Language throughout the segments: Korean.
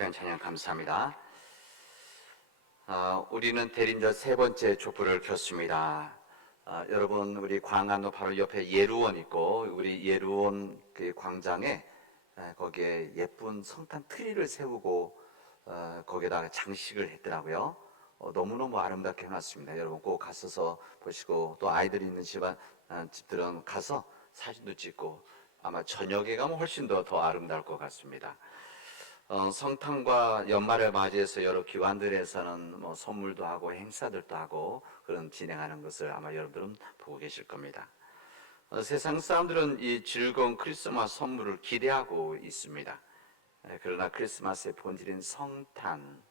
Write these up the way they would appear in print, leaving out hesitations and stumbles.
귀한 찬양 감사합니다. 우리는 대림절 세 번째 촛불을 켰습니다. 여러분, 우리 광안로 바로 옆에 예루원 있고, 우리 예루원 그 광장에 거기에 예쁜 성탄 트리를 세우고 거기에다가 장식을 했더라고요. 너무너무 아름답게 해놨습니다. 여러분 꼭 가셔서 보시고, 또 아이들이 있는 집들은 가서 사진도 찍고, 아마 저녁에 가면 훨씬 더 아름다울 것 같습니다. 성탄과 연말을 맞이해서 여러 기관들에서는 뭐 선물도 하고 행사들도 하고 그런 진행하는 것을 아마 여러분들은 보고 계실 겁니다. 세상 사람들은 이 즐거운 크리스마스 선물을 기대하고 있습니다. 그러나 크리스마스의 본질인 성탄은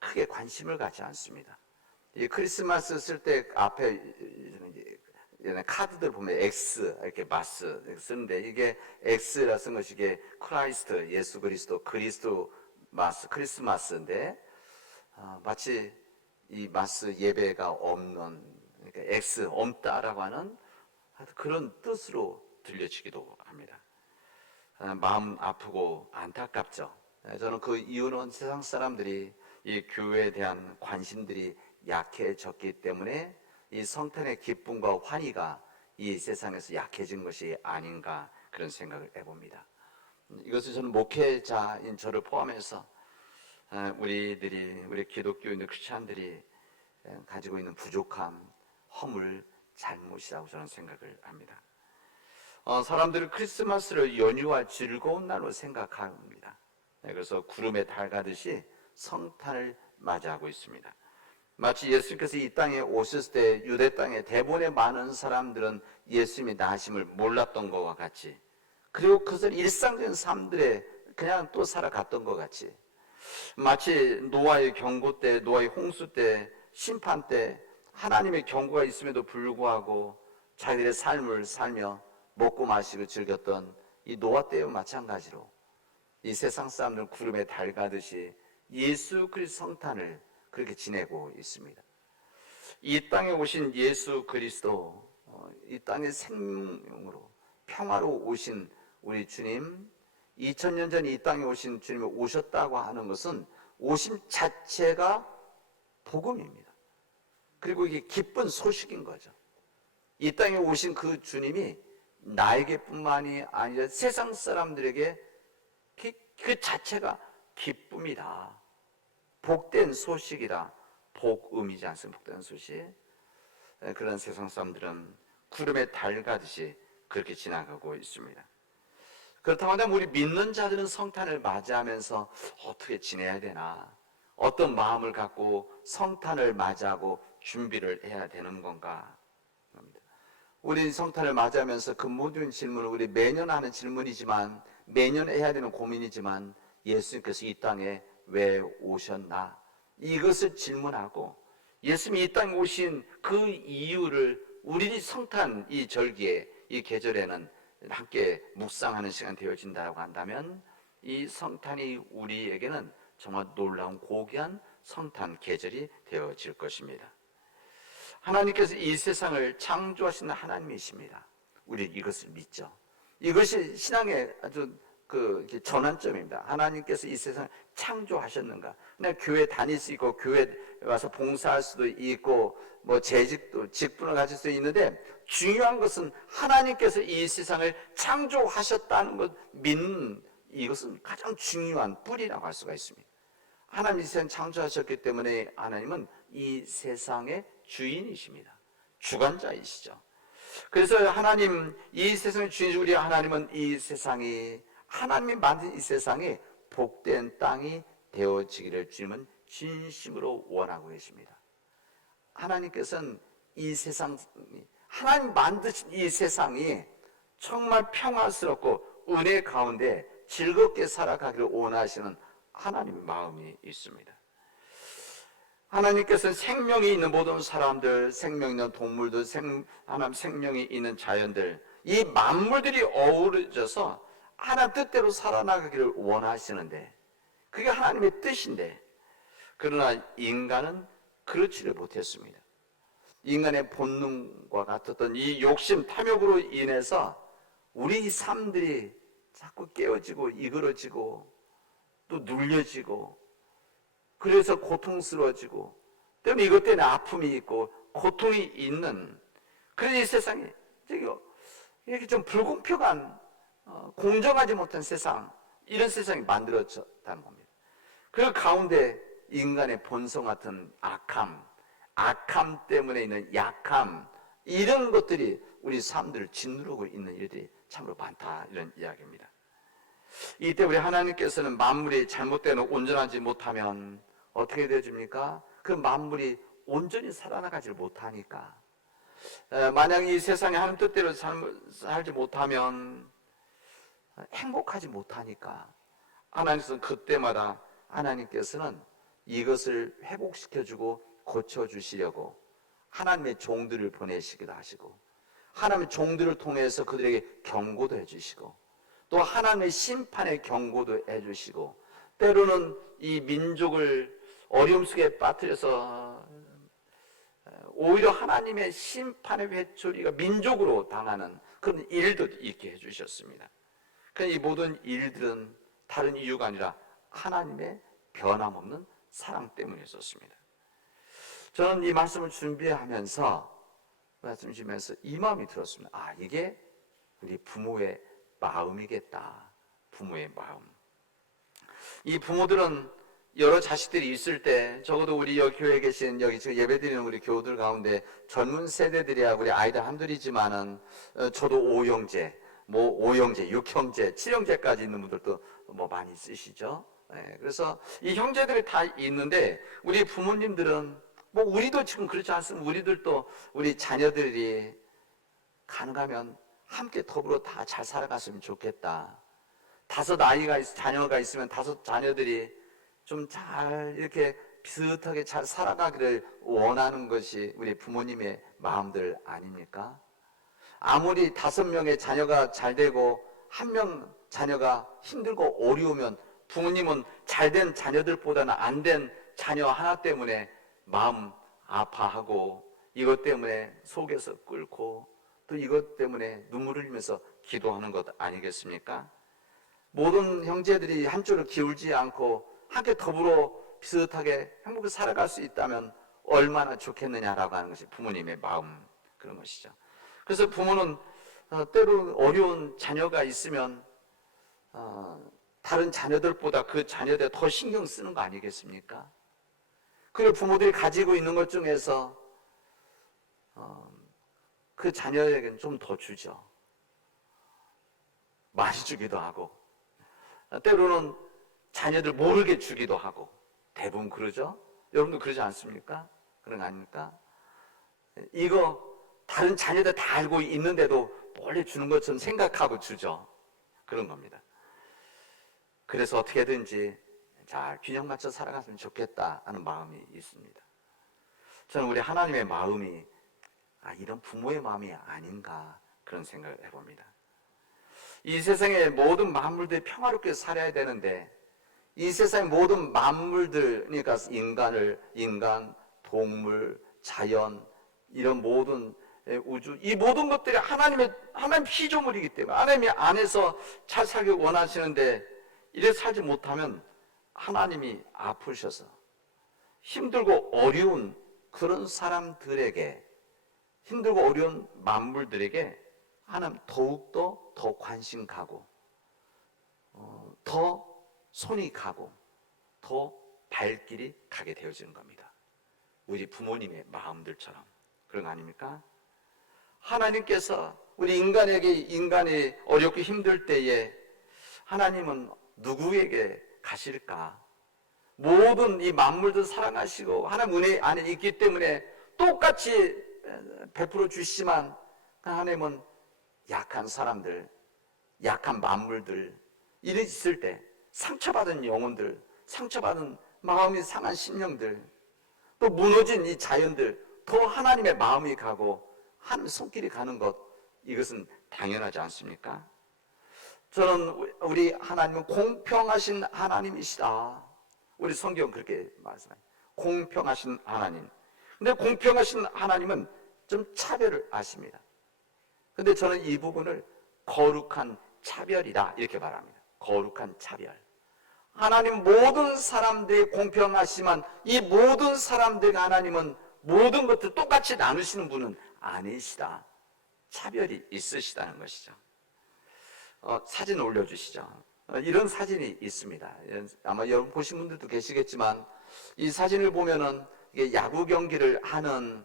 크게 관심을 갖지 않습니다. 이 크리스마스 쓸 때 앞에 카드들 보면 X 이렇게 마스 쓰는데, 이게 X라 쓴 것이 이게 크라이스트, 예수 그리스도, 그리스도 마스, 크리스마스인데 마치 이 마스 예배가 없는, 그러니까 X 없다라고 하는 그런 뜻으로 들려지기도 합니다. 마음 아프고 안타깝죠. 저는 그 이유는 세상 사람들이 이 교회에 대한 관심들이 약해졌기 때문에 이 성탄의 기쁨과 환희가 이 세상에서 약해진 것이 아닌가, 그런 생각을 해봅니다. 이것을 저는 목회자인 저를 포함해서 우리 기독교인들, 크리스찬들이 가지고 있는 부족함, 허물, 잘못이라고 저는 생각을 합니다. 사람들은 크리스마스를 연휴와 즐거운 날로 생각합니다. 그래서 구름에 달 가듯이 성탄을 맞이하고 있습니다. 마치 예수님께서 이 땅에 오셨을 때 유대 땅에 대부분의 많은 사람들은 예수님이 나심을 몰랐던 것과 같이, 그리고 그것을 일상적인 삶들에 그냥 또 살아갔던 것 같이, 마치 노아의 경고 때, 노아의 홍수 때, 심판 때 하나님의 경고가 있음에도 불구하고 자기들의 삶을 살며 먹고 마시고 즐겼던 이 노아 때와 마찬가지로 이 세상 사람들은 구름에 달 가듯이 예수 그리스도 성탄을 그렇게 지내고 있습니다. 이 땅에 오신 예수 그리스도, 이 땅의 생명으로 평화로 오신 우리 주님, 2000년 전 이 땅에 오신 주님이 오셨다고 하는 것은 오심 자체가 복음입니다. 그리고 이게 기쁜 소식인 거죠. 이 땅에 오신 그 주님이 나에게뿐만이 아니라 세상 사람들에게 그 자체가 기쁨이다, 복된 소식이다, 복음이지 않습니까? 복된 소식. 그런 세상 사람들은 구름에 달 가듯이 그렇게 지나가고 있습니다. 그렇다고 한다면 우리 믿는 자들은 성탄을 맞이하면서 어떻게 지내야 되나, 어떤 마음을 갖고 성탄을 맞이하고 준비를 해야 되는 건가 합니다. 우리 성탄을 맞이하면서 그 모든 질문을 우리 매년 하는 질문이지만, 매년 해야 되는 고민이지만, 예수님께서 이 땅에 왜 오셨나, 이것을 질문하고 예수님이 이 땅에 오신 그 이유를 우리 성탄 이 절기에, 이 계절에는 함께 묵상하는 시간 되어진다고 한다면, 이 성탄이 우리에게는 정말 놀라운 고귀한 성탄 계절이 되어질 것입니다. 하나님께서 이 세상을 창조하신 하나님이십니다. 우리 이것을 믿죠. 이것이 신앙의 아주 전환점입니다. 하나님께서 이 세상을 창조하셨는가. 그냥 교회 다닐 수 있고, 교회 와서 봉사할 수도 있고, 뭐 직분을 가질 수 있는데, 중요한 것은 하나님께서 이 세상을 창조하셨다는 것 믿는, 이것은 가장 중요한 뿌리라고 할 수가 있습니다. 하나님이 이 세상을 창조하셨기 때문에 하나님은 이 세상의 주인이십니다. 주관자이시죠. 그래서 하나님, 이 세상의 주인, 우리 하나님은 이 세상이, 하나님이 만든 이 세상이 복된 땅이 되어지기를 주님은 진심으로 원하고 계십니다. 하나님께서는 이 세상, 하나님 만드신 이 세상이 정말 평화스럽고 은혜 가운데 즐겁게 살아가기를 원하시는 하나님의 마음이 있습니다. 하나님께서는 생명이 있는 모든 사람들, 생명 있는 동물들, 하나님 생명이 있는 자연들, 이 만물들이 어우러져서 하나님 뜻대로 살아나가기를 원하시는데, 그게 하나님의 뜻인데, 그러나 인간은 그렇지를 못했습니다. 인간의 본능과 같았던 이 욕심, 탐욕으로 인해서 우리 삶들이 자꾸 깨어지고 이그러지고 또 눌려지고, 그래서 고통스러워지고, 때문에 이것 때문에 아픔이 있고 고통이 있는 그런 이 세상에 이렇게 좀 불공평한, 공정하지 못한 세상, 이런 세상이 만들어졌다는 겁니다. 그 가운데 인간의 본성 같은 악함 때문에 있는 약함, 이런 것들이 우리 삶들을 짓누르고 있는 일들이 참으로 많다, 이런 이야기입니다. 이때 우리 하나님께서는 만물이 잘못되어 온전하지 못하면 어떻게 되어집니까? 그 만물이 온전히 살아나가지 못하니까, 만약 이 세상에 하나님 뜻대로 살지 못하면 행복하지 못하니까, 하나님께서는 그때마다 하나님께서는 이것을 회복시켜주고 고쳐주시려고 하나님의 종들을 보내시기도 하시고, 하나님의 종들을 통해서 그들에게 경고도 해주시고, 또 하나님의 심판의 경고도 해주시고, 때로는 이 민족을 어려움 속에 빠뜨려서 오히려 하나님의 심판의 회초리가 민족으로 당하는 그런 일도 있게 해주셨습니다. 이 모든 일들은 다른 이유가 아니라 하나님의 변함없는 사랑 때문에 있었습니다. 저는 이 말씀을 준비하면서 이 마음이 들었습니다. 이게 우리 부모의 마음이겠다. 부모의 마음. 이 부모들은 여러 자식들이 있을 때, 적어도 우리 여기 교회에 계신, 여기 지금 예배드리는 우리 교우들 가운데 젊은 세대들이야 우리 아이들 한둘이지만은, 저도 5형제, 6형제, 7형제까지 있는 분들도 많이 있으시죠. 그래서 이 형제들이 다 있는데, 우리 부모님들은, 우리도 지금 그렇지 않습니까? 우리들도 우리 자녀들이 가능하면 함께 더불어 다 잘 살아갔으면 좋겠다. 5 자녀가 있으면 5 자녀들이 좀 잘 이렇게 비슷하게 잘 살아가기를 원하는 것이 우리 부모님의 마음들 아닙니까? 아무리 5명의 자녀가 잘 되고 1명 자녀가 힘들고 어려우면 부모님은 잘된 자녀들보다는 안 된 자녀 하나 때문에 마음 아파하고, 이것 때문에 속에서 끓고, 또 이것 때문에 눈물을 흘리면서 기도하는 것 아니겠습니까? 모든 형제들이 한쪽으로 기울지 않고 함께 더불어 비슷하게 행복하게 살아갈 수 있다면 얼마나 좋겠느냐라고 하는 것이 부모님의 마음, 그런 것이죠. 그래서 부모는 때로 어려운 자녀가 있으면 다른 자녀들보다 그 자녀들 더 신경 쓰는 거 아니겠습니까? 그리고 부모들이 가지고 있는 것 중에서 그 자녀에게는 좀 더 주죠. 많이 주기도 하고, 때로는 자녀들 모르게 주기도 하고, 대부분 그러죠? 여러분도 그러지 않습니까? 그런 거 아닙니까? 이거 다른 자녀들 다 알고 있는데도 몰래 주는 것처럼 생각하고 주죠. 그런 겁니다. 그래서 어떻게든지 잘 균형 맞춰 살아갔으면 좋겠다 하는 마음이 있습니다. 저는 우리 하나님의 마음이 이런 부모의 마음이 아닌가, 그런 생각을 해봅니다. 이 세상의 모든 만물들이 평화롭게 살아야 되는데, 이 세상의 모든 만물들, 그러니까 인간, 동물, 자연, 이런 모든 우주, 이 모든 것들이 하나님 피조물이기 때문에 하나님의 안에서 잘 살기 원하시는데, 이래 살지 못하면 하나님이 아프셔서 힘들고 어려운 그런 사람들에게, 힘들고 어려운 만물들에게 하나님 더욱더 더 관심 가고, 더 손이 가고, 더 발길이 가게 되어지는 겁니다. 우리 부모님의 마음들처럼. 그런 거 아닙니까? 하나님께서 우리 인간이 어렵고 힘들 때에 하나님은 누구에게 가실까? 모든 이 만물도 사랑하시고 하나님 은혜 안에 있기 때문에 똑같이 베풀어 주시지만, 하나님은 약한 사람들, 약한 만물들, 이런 있을 때 상처받은 영혼들, 상처받은 마음이 상한 심령들, 또 무너진 이 자연들, 더 하나님의 마음이 가고 하나님 손길이 가는 것, 이것은 당연하지 않습니까? 저는 우리 하나님은 공평하신 하나님이시다. 우리 성경 그렇게 말씀해요. 공평하신 하나님. 근데 공평하신 하나님은 좀 차별을 아십니다. 근데 저는 이 부분을 거룩한 차별이다, 이렇게 말합니다. 거룩한 차별. 하나님 모든 사람들이 공평하시지만 이 모든 사람들과 하나님은 모든 것들 똑같이 나누시는 분은 아니시다. 차별이 있으시다는 것이죠. 사진 올려주시죠. 이런 사진이 있습니다. 아마 여러분 보신 분들도 계시겠지만 이 사진을 보면은 이게 야구 경기를 하는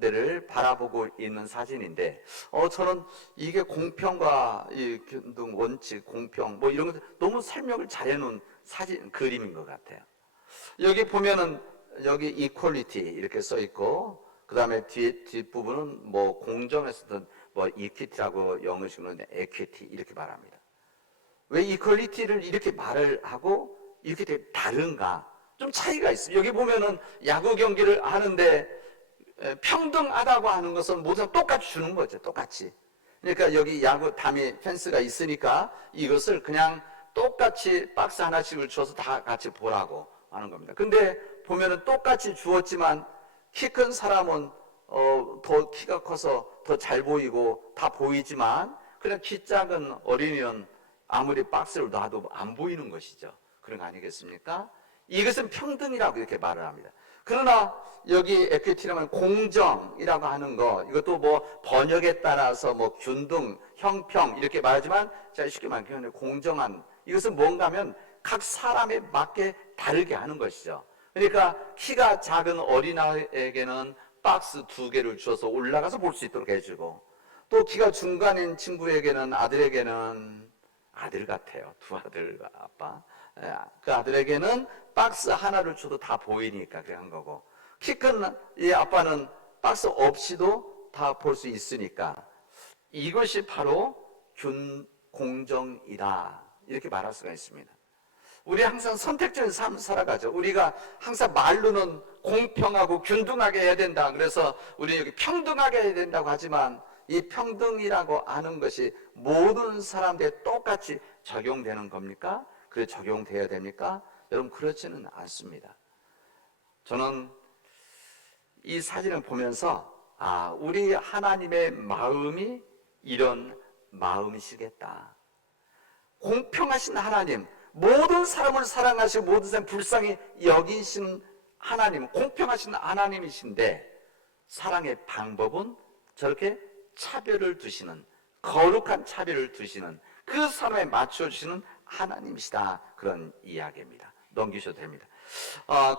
데를 바라보고 있는 사진인데, 저는 이게 공평과 이 균등 원칙, 공평 뭐 이런 것 너무 설명을 잘해놓은 사진 그림인 것 같아요. 여기 보면은 여기 equality 이렇게 써 있고, 그 다음에 뒷부분은 뭐 공정에서든 뭐 equity라고 영어식으로는 equity 이렇게 말합니다. 왜 equality를 이렇게 말을 하고 이렇게 되게 다른가? 좀 차이가 있어요. 여기 보면은 야구 경기를 하는데 평등하다고 하는 것은 모두 똑같이 주는 거죠. 똑같이. 그러니까 여기 야구 담이 펜스가 있으니까 이것을 그냥 똑같이 박스 하나씩을 줘서 다 같이 보라고 하는 겁니다. 근데 보면은 똑같이 주었지만 키 큰 사람은 더 키가 커서 더 잘 보이고 다 보이지만, 그냥 키 작은 어린이는 아무리 박스를 놔도 안 보이는 것이죠. 그런 거 아니겠습니까? 이것은 평등이라고 이렇게 말을 합니다. 그러나 여기 에퀴티라면 공정이라고 하는 거, 이것도 뭐 번역에 따라서 뭐 균등, 형평 이렇게 말하지만 제가 쉽게 말하면 공정한, 이것은 뭔가 하면 각 사람에 맞게 다르게 하는 것이죠. 그러니까 키가 작은 어린아이에게는 박스 2개를 주어서 올라가서 볼 수 있도록 해주고, 또 키가 중간인 친구에게는, 아들에게는, 아들 같아요. 2아들 아빠. 그 아들에게는 박스 하나를 줘도 다 보이니까 그래 한 거고, 키 큰 이 아빠는 박스 없이도 다 볼 수 있으니까 이것이 바로 공정이다 이렇게 말할 수가 있습니다. 우리 항상 선택적인 삶을 살아가죠. 우리가 항상 말로는 공평하고 균등하게 해야 된다, 그래서 우리 여기 평등하게 해야 된다고 하지만 이 평등이라고 하는 것이 모든 사람들에 똑같이 적용되는 겁니까? 그래 적용돼야 됩니까? 여러분 그렇지는 않습니다. 저는 이 사진을 보면서 우리 하나님의 마음이 이런 마음이시겠다. 공평하신 하나님, 모든 사람을 사랑하시고 모든 사람 불쌍히 여기신 하나님, 공평하신 하나님이신데 사랑의 방법은 저렇게 차별을 두시는, 거룩한 차별을 두시는, 그 사람에 맞춰주시는 하나님이시다, 그런 이야기입니다. 넘기셔도 됩니다.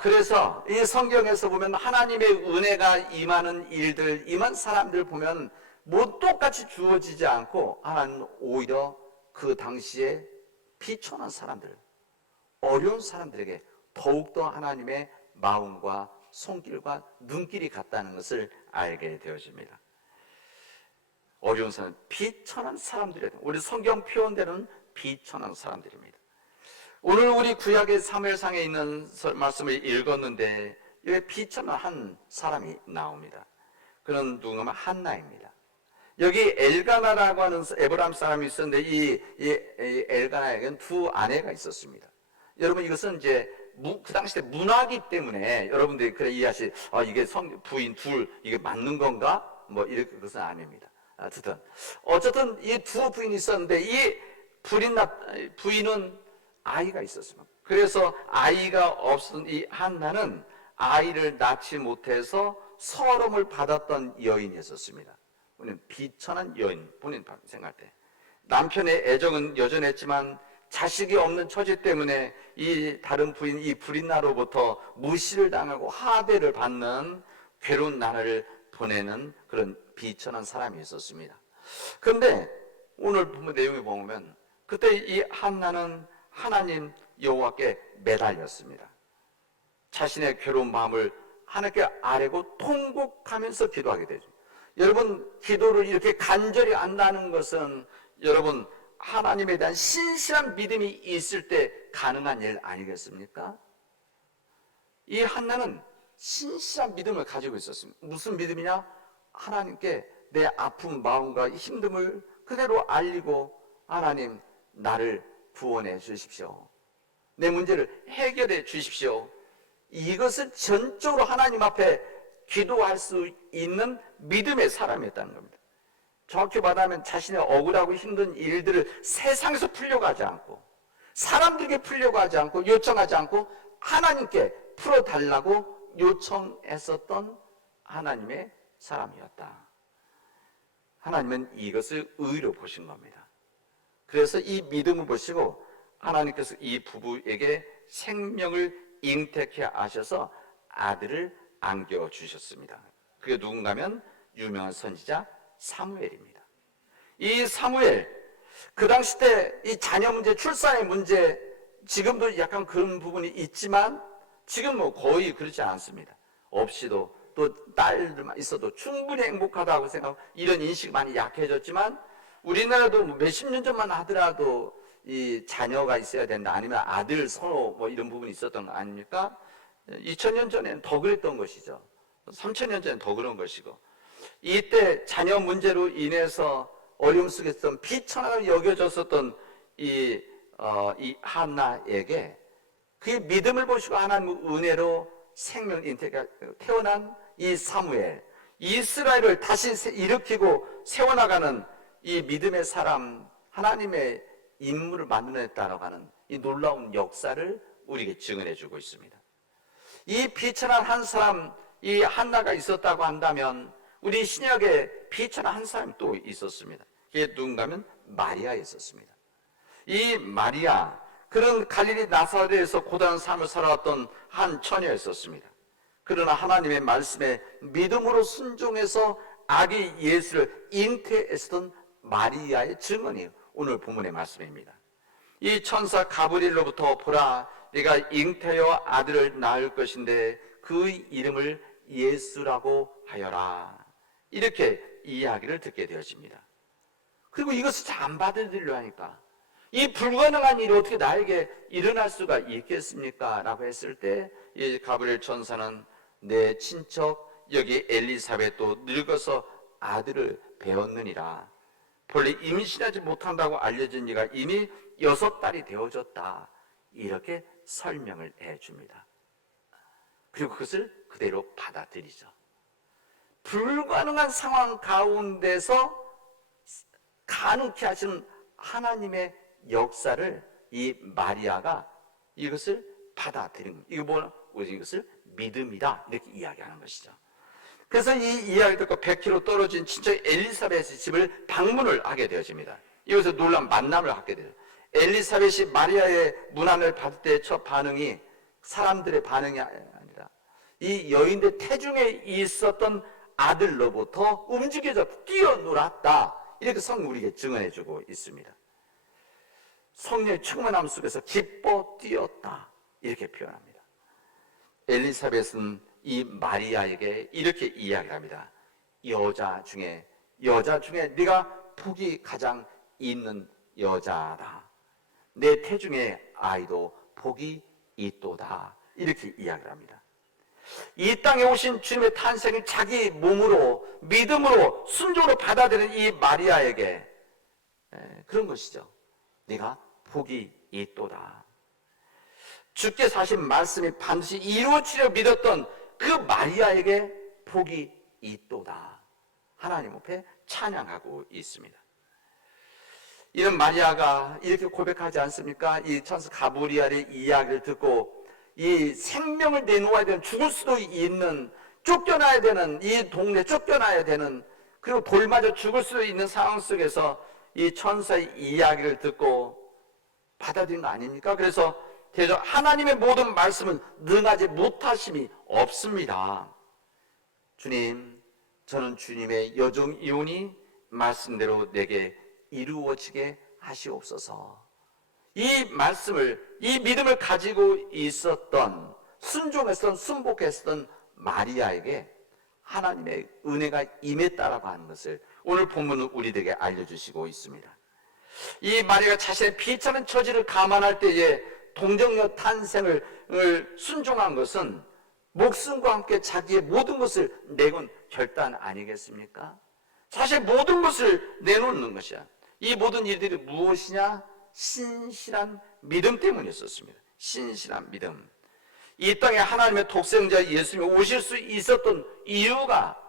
그래서 이 성경에서 보면 하나님의 은혜가 임하는 일들, 임한 사람들 보면 뭐 똑같이 주어지지 않고 하나님은 오히려 그 당시에 비천한 사람들, 어려운 사람들에게 더욱더 하나님의 마음과 손길과 눈길이 같다는 것을 알게 되어집니다. 어려운 사람, 비천한 사람들이에요. 우리 성경 표현대로는 비천한 사람들입니다. 오늘 우리 구약의 사무엘상에 있는 말씀을 읽었는데 여기 비천한 한 사람이 나옵니다. 그는 누구냐면 한나입니다. 여기 엘가나라고 하는 에브라임 사람이 있었는데 이 엘가나에게는 2 아내가 있었습니다. 여러분 이것은 이제 그 당시에 문화기 때문에 여러분들이 그래 이해하시, 이게 부인 둘 이게 맞는 건가? 뭐 이렇게 그것은 아닙니다. 어쨌든 이 2 부인이 있었는데 이 부인은 아이가 있었습니다. 그래서 아이가 없었던 이 한나는 아이를 낳지 못해서 서름을 받았던 여인이었습니다. 본인 비천한 여인, 본인 생각할 때 남편의 애정은 여전했지만 자식이 없는 처지 때문에 이 다른 부인, 이 브린나로부터 무시를 당하고 하대를 받는 괴로운 나날을 보내는 그런 비천한 사람이 있었습니다. 그런데 오늘 보면 내용을 보면 그때 이 한나는 하나님 여호와께 매달렸습니다. 자신의 괴로운 마음을 하나님께 아뢰고 통곡하면서 기도하게 되죠. 여러분 기도를 이렇게 간절히 한다는 것은 여러분 하나님에 대한 신실한 믿음이 있을 때 가능한 일 아니겠습니까? 이 한나는 신실한 믿음을 가지고 있었습니다. 무슨 믿음이냐? 하나님께 내 아픈 마음과 힘듦을 그대로 알리고 하나님 나를 구원해 주십시오. 내 문제를 해결해 주십시오. 이것을 전적으로 하나님 앞에 기도할 수 있는 믿음의 사람이었다는 겁니다. 정확히 말하면 자신의 억울하고 힘든 일들을 세상에서 풀려가지 않고 사람들에게 풀려고 하지 않고 요청하지 않고 하나님께 풀어달라고 요청했었던 하나님의 사람이었다. 하나님은 이것을 의로 보신 겁니다. 그래서 이 믿음을 보시고 하나님께서 이 부부에게 생명을 잉태케 하셔서 아들을 안겨주셨습니다. 그게 누군가면 유명한 선지자 사무엘입니다. 이 사무엘, 그 당시 때 이 자녀 문제, 출산의 문제, 지금도 약간 그런 부분이 있지만 지금 뭐 거의 그렇지 않습니다. 없이도 또 딸들만 있어도 충분히 행복하다고 생각하고 이런 인식이 많이 약해졌지만 우리나라도 몇십 년 전만 하더라도 이 자녀가 있어야 된다, 아니면 아들 선호 뭐 이런 부분이 있었던 거 아닙니까? 2000년 전에는 더 그랬던 것이죠. 3000년 전에는 더 그런 것이고, 이때 자녀 문제로 인해서 어려움 속에 있었던 비천하게 여겨졌었던 이 한나에게 그의 믿음을 보시고 하나님의 은혜로 생명 잉태가 태어난 이 사무엘, 이스라엘을 다시 일으키고 세워나가는 이 믿음의 사람, 하나님의 인물을 만들어냈다라고 하는 이 놀라운 역사를 우리에게 증언해 주고 있습니다. 이 비천한 한 사람, 이 한나가 있었다고 한다면 우리 신약에 비천한 한 사람이 또 있었습니다. 그게 누군가면 마리아 있었습니다. 이 마리아, 그는 갈릴리 나사렛에서 고단한 삶을 살아왔던 한 처녀였었습니다. 그러나 하나님의 말씀에 믿음으로 순종해서 아기 예수를 잉태했던 마리아의 증언이 오늘 본문의 말씀입니다. 이 천사 가브리엘로부터 보라, 네가 잉태하여 아들을 낳을 것인데 그 이름을 예수라고 하여라, 이렇게 이야기를 듣게 되어집니다. 그리고 이것을 잘 안 받아들이려 하니까 이 불가능한 일이 어떻게 나에게 일어날 수가 있겠습니까? 라고 했을 때 이 가브리엘 천사는 내 친척 여기 엘리사벳도 늙어서 아들을 배웠느니라, 본래 임신하지 못한다고 알려진 네가 이미 6달이 되어졌다, 이렇게 설명을 해줍니다. 그리고 그것을 그대로 받아들이죠. 불가능한 상황 가운데서 가능케 하시는 하나님의 역사를 이 마리아가 이것을 받아들인, 이거 뭐냐? 이것을 믿음이다, 이렇게 이야기하는 것이죠. 그래서 이 이야기 듣고 100km 떨어진 친척 엘리사벳의 집을 방문을 하게 되어집니다. 이것을 놀라운 만남을 갖게 돼요. 엘리사벳이 마리아의 문안을 받을 때 첫 반응이 사람들의 반응이 아니라 이 여인들 태중에 있었던 아들로부터 움직여져 뛰어놀았다, 이렇게 성경 우리에게 증언해주고 있습니다. 성령의 충만함 속에서 기뻐 뛰었다, 이렇게 표현합니다. 엘리사벳은 이 마리아에게 이렇게 이야기를 합니다. 여자 중에 네가 복이 가장 있는 여자다, 내 태중의 아이도 복이 있도다, 이렇게 이야기를 합니다. 이 땅에 오신 주님의 탄생을 자기 몸으로 믿음으로 순종으로 받아들이는 이 마리아에게 그런 것이죠. 네가 복이 있도다. 주께서 하신 말씀이 반드시 이루어지려 믿었던 그 마리아에게 복이 있도다, 하나님 앞에 찬양하고 있습니다. 이런 마리아가 이렇게 고백하지 않습니까? 이 천사 가브리엘의 이야기를 듣고 이 생명을 내놓아야 되는, 죽을 수도 있는, 쫓겨나야 되는, 이 동네 쫓겨나야 되는, 그리고 돌맞아 죽을 수도 있는 상황 속에서 이 천사의 이야기를 듣고 받아들인 거 아닙니까? 그래서 하나님의 모든 말씀은 능하지 못하심이 없습니다. 주님, 저는 주님의 여종이오니 말씀대로 내게 이루어지게 하시옵소서. 이 말씀을, 이 믿음을 가지고 있었던, 순종했던, 순복했던 마리아에게 하나님의 은혜가 임했다라고 하는 것을 오늘 본문은 우리들에게 알려주시고 있습니다. 이 마리아가 자신의 비참한 처지를 감안할 때에 동정녀 탄생을 순종한 것은 목숨과 함께 자기의 모든 것을 내건 결단 아니겠습니까? 사실 모든 것을 내놓는 것이야. 이 모든 일들이 무엇이냐? 신실한 믿음 때문이었습니다. 신실한 믿음. 이 땅에 하나님의 독생자 예수님이 오실 수 있었던 이유가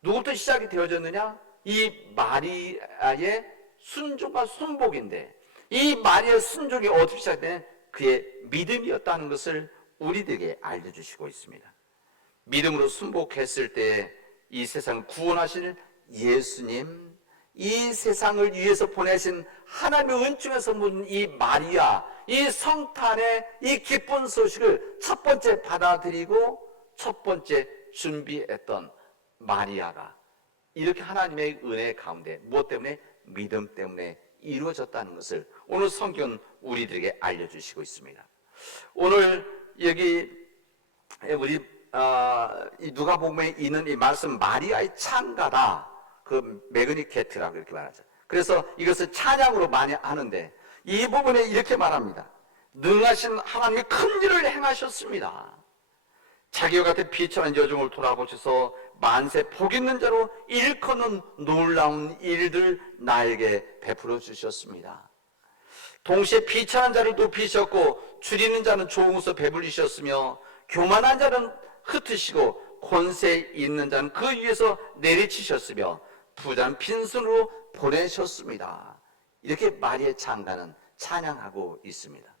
누구부터 시작이 되어졌느냐? 이 마리아의 순종과 순복인데, 이 마리아의 순종이 어떻게 시작되냐? 그의 믿음이었다는 것을 우리들에게 알려주시고 있습니다. 믿음으로 순복했을 때 이 세상을 구원하실 예수님, 이 세상을 위해서 보내신 하나님의 은총에서 묻은 이 마리아, 이 성탄의 이 기쁜 소식을 첫 번째 받아들이고 첫 번째 준비했던 마리아가 이렇게 하나님의 은혜 가운데 무엇 때문에? 믿음 때문에 이루어졌다는 것을 오늘 성경은 우리들에게 알려주시고 있습니다. 오늘 여기 우리 이 누가복음에 있는 이 말씀 마리아의 창가다, 그 매그니케트라고 이렇게 말하죠. 그래서 이것을 찬양으로 많이 하는데 이 부분에 이렇게 말합니다. 능하신 하나님이 큰 일을 행하셨습니다. 자기와 같은 비천한 여종을 돌아보셔서 만세 복 있는 자로 일컫는 놀라운 일들 나에게 베풀어 주셨습니다. 동시에 비천한 자를 높이셨고 줄이는 자는 좋은 것을 배불리셨으며 교만한 자는 흩으시고 권세 있는 자는 그 위에서 내리치셨으며 부자는 빈손으로 보내셨습니다. 이렇게 마리아의 창가는 찬양하고 있습니다.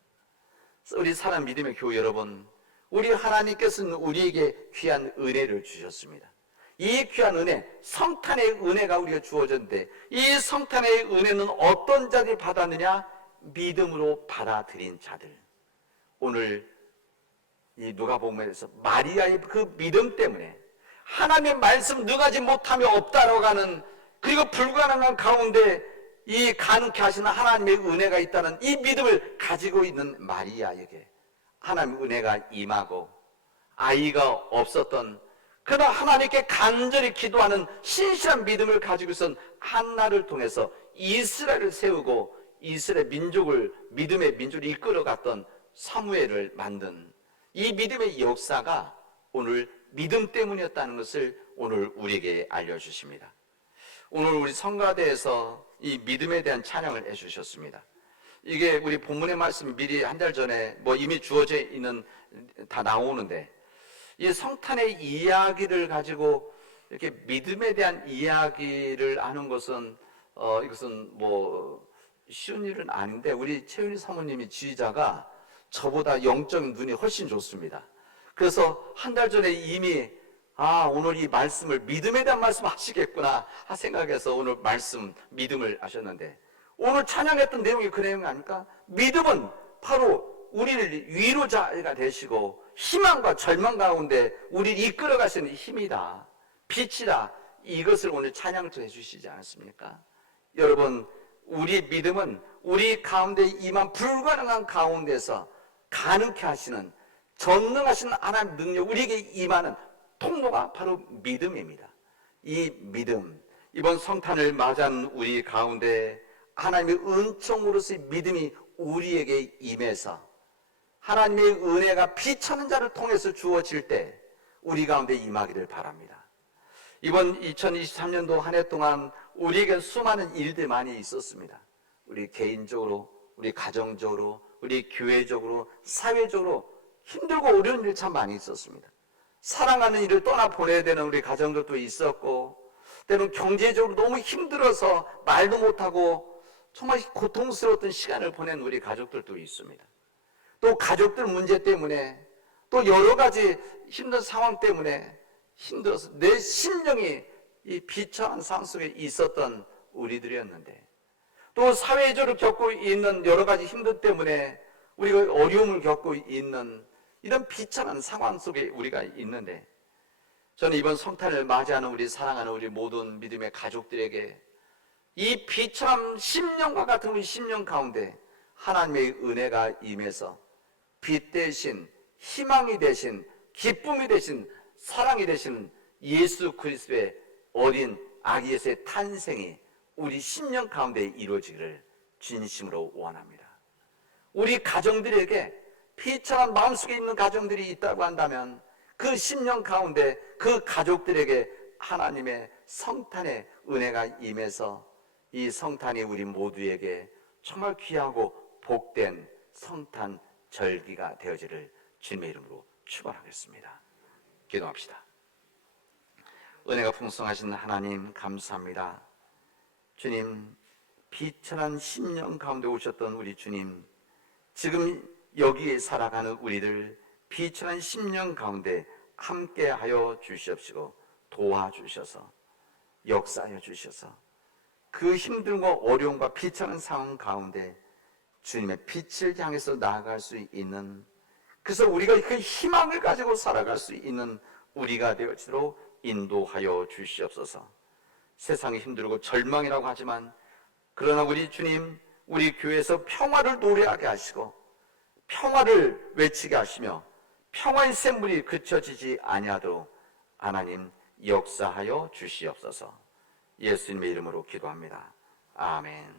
우리 사랑 믿음의 교회 여러분, 우리 하나님께서는 우리에게 귀한 은혜를 주셨습니다. 이 귀한 은혜, 성탄의 은혜가 우리가 주어졌는데 이 성탄의 은혜는 어떤 자들이 받았느냐? 믿음으로 받아들인 자들. 오늘 이 누가복음에서 마리아의 그 믿음 때문에 하나님의 말씀 능하지 못하며 없다라고 하는, 그리고 불가능한 가운데 이 가능케 하시는 하나님의 은혜가 있다는 이 믿음을 가지고 있는 마리아에게 하나님의 은혜가 임하고 아이가 없었던, 그러나 하나님께 간절히 기도하는 신실한 믿음을 가지고 있었던 한나를 통해서 이스라엘을 세우고 이스라엘 민족을, 믿음의 민족을 이끌어갔던 사무엘을 만든 이 믿음의 역사가 오늘 믿음 때문이었다는 것을 오늘 우리에게 알려주십니다. 오늘 우리 성가대에서 이 믿음에 대한 찬양을 해주셨습니다. 이게 우리 본문의 말씀 미리 한 달 전에 이미 주어져 있는, 다 나오는데 이 성탄의 이야기를 가지고 이렇게 믿음에 대한 이야기를 하는 것은 이것은 쉬운 일은 아닌데 우리 최윤희 사모님이 지휘자가 저보다 영적인 눈이 훨씬 좋습니다. 그래서 한 달 전에 이미 오늘 이 말씀을 믿음에 대한 말씀 하시겠구나 생각해서 오늘 말씀 믿음을 하셨는데 오늘 찬양했던 내용이 그 내용 아닙니까? 믿음은 바로 우리를 위로자가 되시고 희망과 절망 가운데 우리를 이끌어 가시는 힘이다, 빛이다, 이것을 오늘 찬양을 해주시지 않았습니까? 여러분, 우리 믿음은 우리 가운데 임한 불가능한 가운데서 가능케 하시는 전능하신 하나님의 능력, 우리에게 임하는 통로가 바로 믿음입니다. 이 믿음, 이번 성탄을 맞이한 우리 가운데 하나님의 은총으로서의 믿음이 우리에게 임해서 하나님의 은혜가 비천한 자를 통해서 주어질 때 우리 가운데 임하기를 바랍니다. 이번 2023년도 한 해 동안 우리에게 수많은 일들이 많이 있었습니다. 우리 개인적으로, 우리 가정적으로, 우리 교회적으로, 사회적으로 힘들고 어려운 일 참 많이 있었습니다. 사랑하는 일을 떠나보내야 되는 우리 가정들도 있었고, 때로는 경제적으로 너무 힘들어서 말도 못하고 정말 고통스러웠던 시간을 보낸 우리 가족들도 있습니다. 또 가족들 문제 때문에, 또 여러 가지 힘든 상황 때문에 힘들어서 내 심령이 이 비천한 상황 속에 있었던 우리들이었는데, 또 사회적으로 겪고 있는 여러 가지 힘든 때문에 우리가 어려움을 겪고 있는 이런 비천한 상황 속에 우리가 있는데, 저는 이번 성탄을 맞이하는 우리 사랑하는 우리 모든 믿음의 가족들에게 이 비천한 심령과 같은 우리 심령 가운데 하나님의 은혜가 임해서 빛 대신, 희망이 되신, 기쁨이 되신, 사랑이 되신 예수 그리스도의 어린 아기 예수의 탄생이 우리 심령 가운데 이루어지기를 진심으로 원합니다. 우리 가정들에게 비천한 마음속에 있는 가정들이 있다고 한다면 그 심령 가운데 그 가족들에게 하나님의 성탄의 은혜가 임해서 이 성탄이 우리 모두에게 정말 귀하고 복된 성탄 절기가 되어지를 주님의 이름으로 축원하겠습니다. 기도합시다. 은혜가 풍성하신 하나님 감사합니다. 주님, 비천한 10년 가운데 오셨던 우리 주님, 지금 여기에 살아가는 우리를 비천한 10년 가운데 함께하여 주시옵시고 도와주셔서 역사하여 주셔서 그 힘듦과 어려움과 비천한 상황 가운데 주님의 빛을 향해서 나아갈 수 있는, 그래서 우리가 그 희망을 가지고 살아갈 수 있는 우리가 되어지도록 인도하여 주시옵소서. 세상이 힘들고 절망이라고 하지만 그러나 우리 주님, 우리 교회에서 평화를 노래하게 하시고 평화를 외치게 하시며 평화의 샘물이 그쳐지지 아니하도록 하나님 역사하여 주시옵소서. 예수님의 이름으로 기도합니다. 아멘.